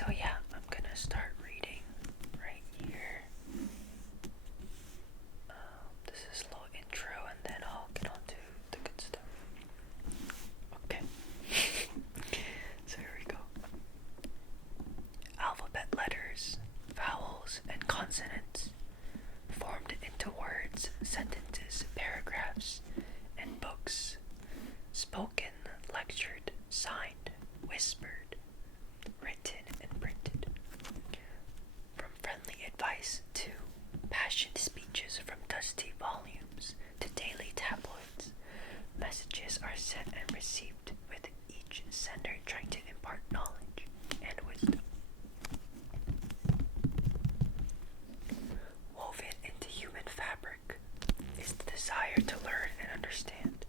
So yeah, I'm gonna start reading right here. This is a little intro and then I'll get on to the good stuff. Okay. So here we go. Alphabet letters, vowels, and consonants formed into words, sentences, paragraphs, and books. Spoken, lectured, signed, whispered, written, and printed. From friendly advice to passionate speeches, from dusty volumes to daily tabloids, messages are sent and received, with each sender trying to impart knowledge and wisdom. Woven into human fabric is the desire to learn and understand.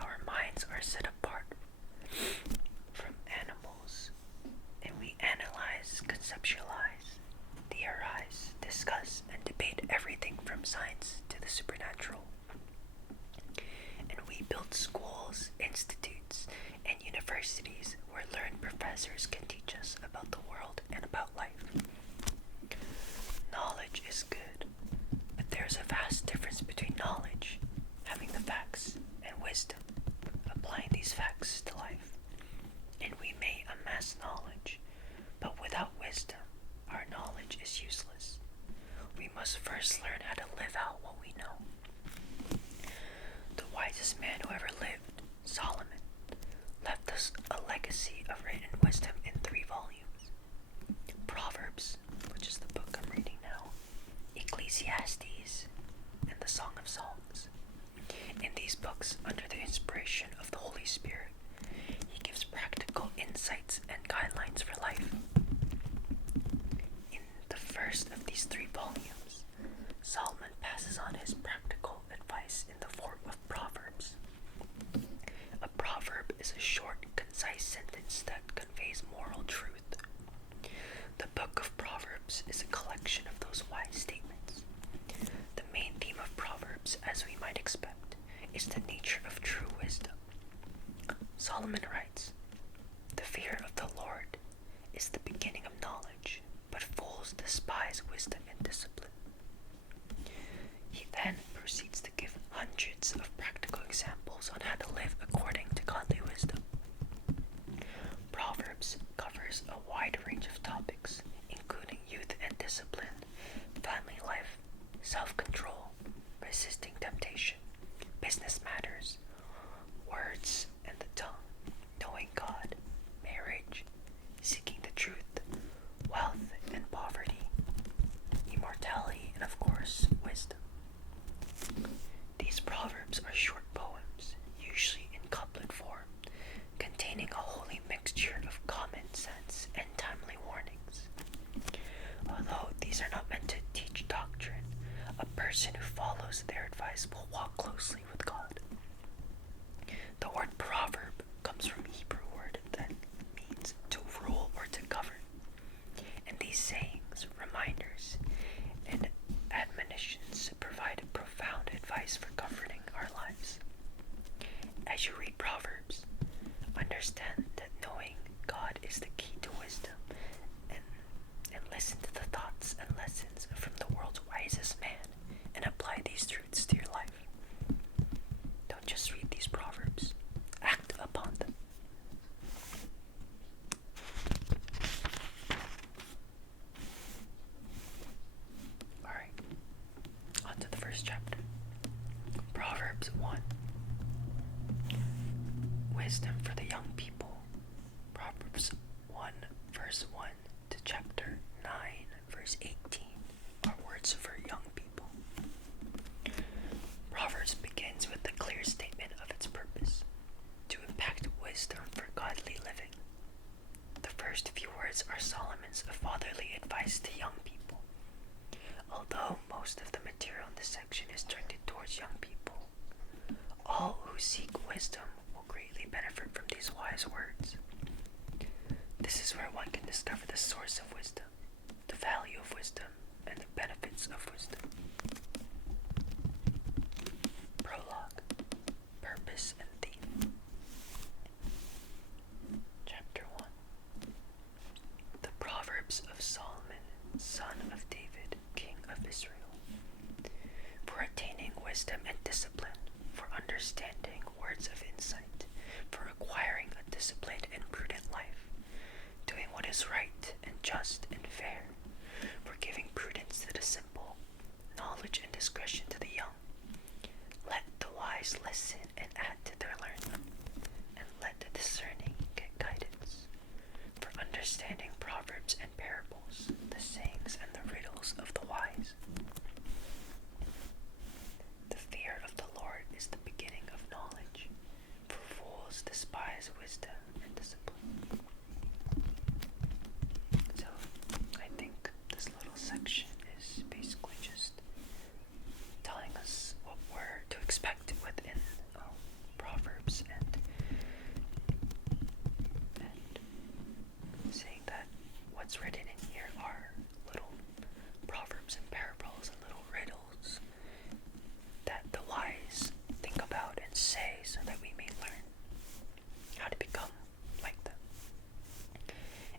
Our minds are set apart from animals, and we analyze, conceptualize, theorize, discuss, and debate everything from science to the supernatural. And we build schools, institutes, and universities where learned professors can teach us about the world and about life. Knowledge is good, but there's a vast difference between knowledge, having the facts, and wisdom, applying these facts to life. And we may amass knowledge, but without wisdom, our knowledge is useless. We must first learn how to live out what we know. The wisest man who ever lived, Solomon, left us a legacy of written wisdom in 3 volumes. Proverbs, which is the book I'm reading now, Ecclesiastes, and the Song of Songs. In these books, under the inspiration of the Holy Spirit, he gives practical insights and guidelines for life. In the first of these 3 volumes, Solomon passes on his practical advice in the form of proverbs. A proverb is a short, concise sentence that conveys moral truth. The book of Proverbs is a collection of those wise statements. The main theme of Proverbs, as we might expect, is the nature of true wisdom. Solomon writes, "The fear of the Lord is the beginning of knowledge, but fools despise wisdom and discipline." He then proceeds to give hundreds of practical examples on how to live according to godly wisdom. Proverbs covers a wide range of topics, including youth and discipline, family life, self-control, resisting temptation, business matters, words and the tongue, knowing God, marriage, seeking the truth, wealth and poverty, immortality, and of course, wisdom. These proverbs are short poems, usually in couplet form, containing a holy mixture of common sense and timely warnings. Although these are not meant to teach doctrine, a person who follows their advice will walk closely with God. The word proverb comes from a Hebrew word that means to rule or to govern. And these sayings, reminders, and admonitions provide profound advice for governing our lives. As you read Proverbs, understand that knowing God is the key to wisdom, and listen to the thoughts and lessons from the world's wisest man and apply these truths to your life. Don't just read these Proverbs, act upon them. Alright, on to the first chapter. Proverbs 1. Wisdom for the young people. Proverbs 1 verse 1 to chapter 9 verse 18 are words for young people. Proverbs begins with a clear statement of its purpose: to impact wisdom for godly living. The first few words are Solomon's fatherly advice to young people. Although most of the material in this section is directed towards young people, all who seek wisdom will greatly benefit from these wise words. This is where one can discover the source of wisdom, the value of wisdom, and the benefits of wisdom. Prologue, Purpose and Theme. Chapter 1. Proverbs of Solomon, son of David, king of Israel. For attaining wisdom and discipline, for understanding words of insight, for acquiring a disciplined and prudent life, doing what is right and just and fair, for giving prudence to the simple, knowledge and discretion to the young. Let the wise listen and add to their learning, and let the discerning get guidance. For understanding proverbs and parables, the sayings and the riddles of the wise. The fear of the Lord is the beginning of knowledge, for fools despise wisdom and discipline. So, I think this little section is basically just telling us what we're to expect within Proverbs and saying that what's written in here are little proverbs and parables and little riddles that the wise think about and say so that we may learn how to become like them.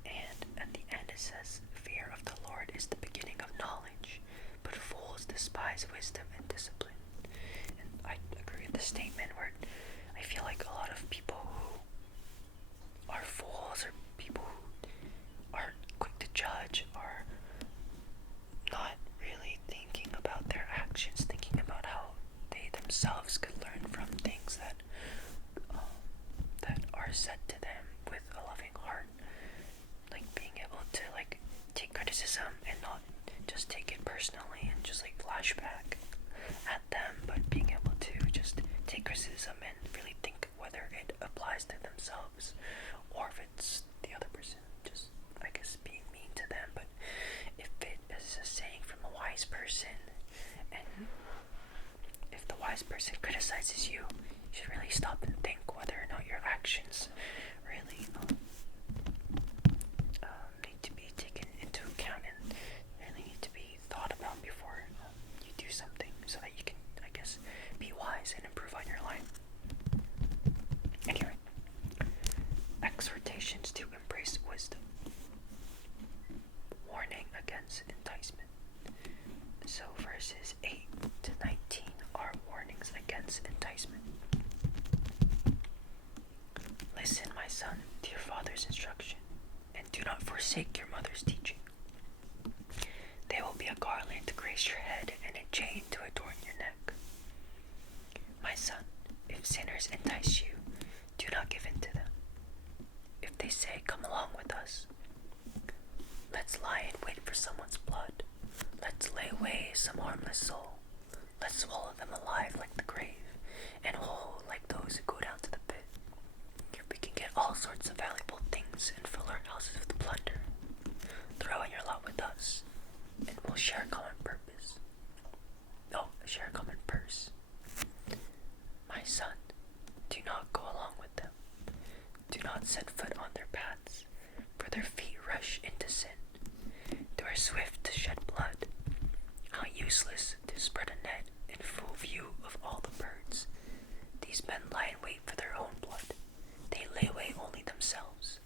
And at the end it says, fear of the Lord is the beginning of knowledge, but fools despise wisdom and discipline. And I agree with the statement where I feel like a lot of people who are fools or people who are quick to judge are not really thinking about their actions, thinking about how they themselves could learn from things that are said to them with a loving heart, like being able to like take criticism and not just take it personally and just like flash back at them, but being able to just take criticism and really think whether it applies to themselves or if it's the other person just, I guess, being mean to them. But if it is a saying from a wise person, and if the wise person criticizes you, you should really stop and think whether or not your actions really need to be taken into account and really need to be thought about before you do something, so that you can, I guess, be wise and improve on your life. Anyway, exhortations to embrace wisdom. Warning against enticement. So verses 8 to 19 are warnings against enticement. Listen, my son, to your father's instruction, and do not forsake your mother's teaching. They will be a garland to grace your head and a chain to adorn your neck. My son, if sinners entice you, do not give in to them. If they say, come along with us, let's lie in wait for someone's blood. Let's lay waste some harmless soul. Let's swallow them alive like the grave, and whole like those who go down to the pit. We can get all sorts of valuable things and fill our houses with plunder. Throw in your lot with us, and we'll share a common purpose. Oh, share a common purse. My son, do not go along with them. Do not set foot on their paths, for their feet rush into sin. They are swift to shed blood. How useless to spread a net in full view of all the birds. These men lie in wait for their own blood. They lay away only themselves.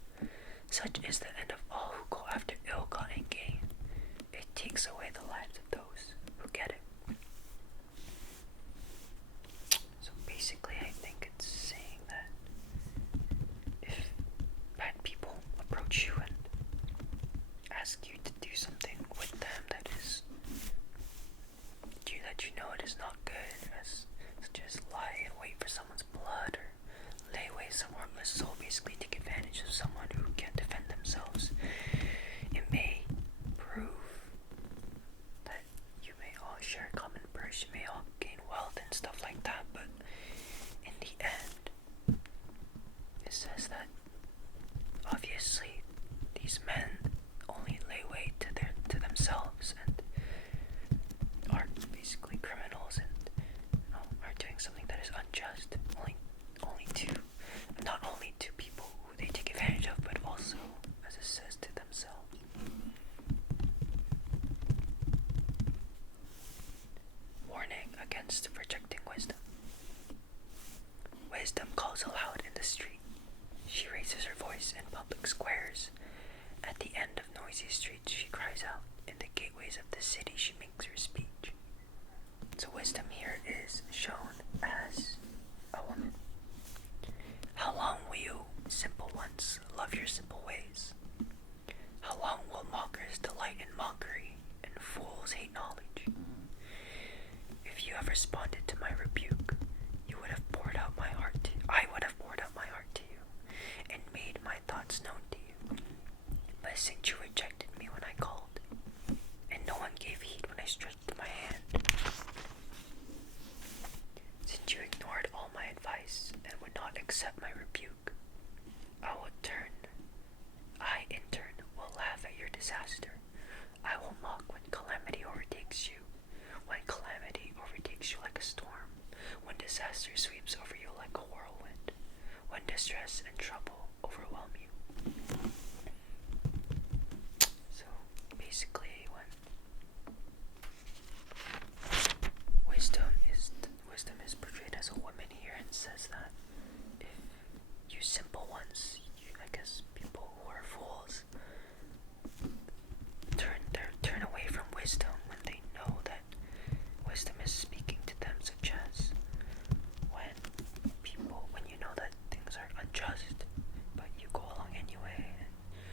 Such is the end of all who go after ill-gotten gain. It takes away the lives of those who get it. So basically, I think it's saying that if bad people approach you and ask you to do something with them that you know it is not good, such as lie and wait for someone's blood or lay away some harmless soul, basically take advantage of someone who can't defend themselves, it may prove that you may all share a common purse, you may all gain wealth and stuff like that, but in the end, it says that obviously these men only lay wait to themselves and are basically criminals and are doing something that is unjust, not only to people who they take advantage of, but also, as it says, to themselves. Warning against rejecting wisdom. Wisdom calls aloud in the street. She raises her voice in public squares, at the end of noisy busy streets she cries out, in the gateways of the city she makes her speech. So wisdom here is shown as a woman. How long will you, simple ones, love your simple ways? How long will mockers delight in mockery, and fools hate knowledge? If you have responded to my rebuke, I would have poured out my heart to you, and made my thoughts known to you. But since you rejected me when I called, and no one gave heed when I stretched my hand, since you ignored all my advice and would not accept my rebuke, I in turn will laugh at your disaster. I will mock when calamity overtakes you, when calamity overtakes you like a storm, when disaster sweeps over you like a whirlwind, when distress and trouble overwhelm you. So basically, when wisdom is portrayed as a woman here, and says that if you simple ones, I guess people who are fools, turn away from wisdom when they know that wisdom is speaking to them, such as when you know that things are unjust, but you go along anyway,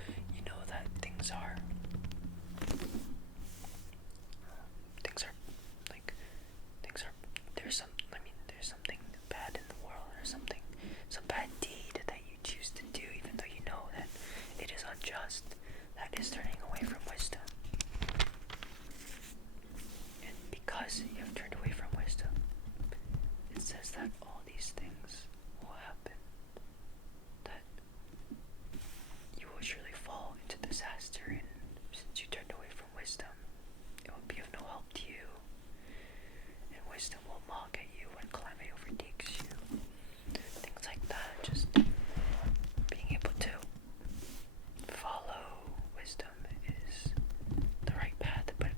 and you know that things are there's something bad in the world, or some bad deed that you choose to do, even though you know that it is unjust. That is turning away from wisdom. And because you have turned away from wisdom, it says that all these things will happen. That you will surely fall into disaster, and since you turned away from wisdom, it will be of no help to you. And wisdom will mock at you when calamity overtakes you. Things like that. Just being able to follow wisdom is the right path, but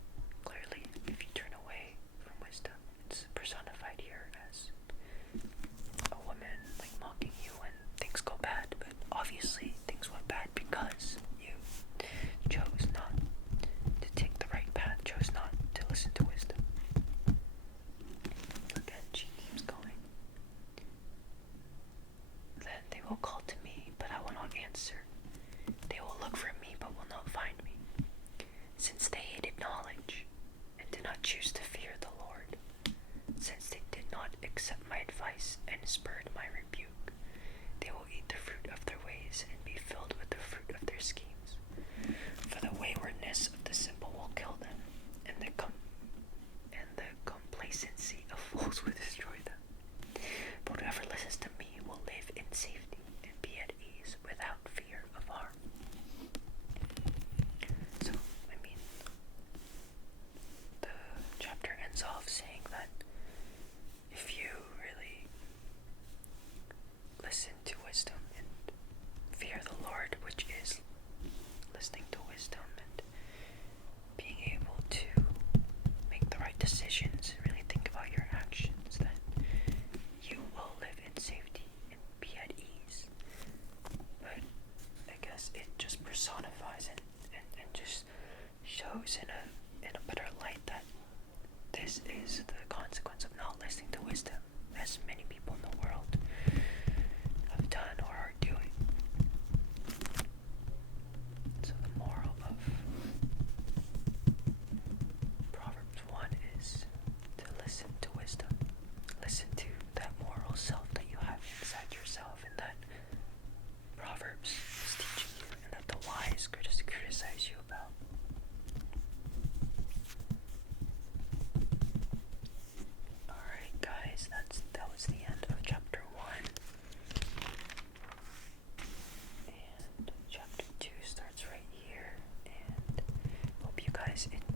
clearly, if you turn away from wisdom, it's personified here as a woman like mocking you when things go bad. But obviously, things went bad because you chose not to take the right path, chose not to listen to wisdom. Again, she keeps going. Then they will call to me, but I will not answer. They will look for me, but will not find me. Since they hated knowledge, and did not choose to fear the Lord, since they did not accept my advice and spurned my rebuke, they will eat the fruit of their ways and be filled with the fruit of their schemes. For the waywardness of the simple will kill them, and the complacency of fools will destroy them. But whoever listens to me will live in safety and be at ease without fear of harm. So, the chapter ends off saying that if you really listen to wisdom and fear the Lord, which is listening to wisdom and being able to make the right decisions, really think about your actions, then you will live in safety and be at ease. But I guess it just personifies and just shows in a better light that this is the consequence of not listening to wisdom, as many people in the world have done or are doing. So the moral of Proverbs 1 is to listen to wisdom. Listen to that moral self that you have inside yourself, and that Proverbs is teaching you, and that the wise criticize you about. Alright guys, that was the end of chapter 1. And chapter 2 starts right here, and hope you guys enjoy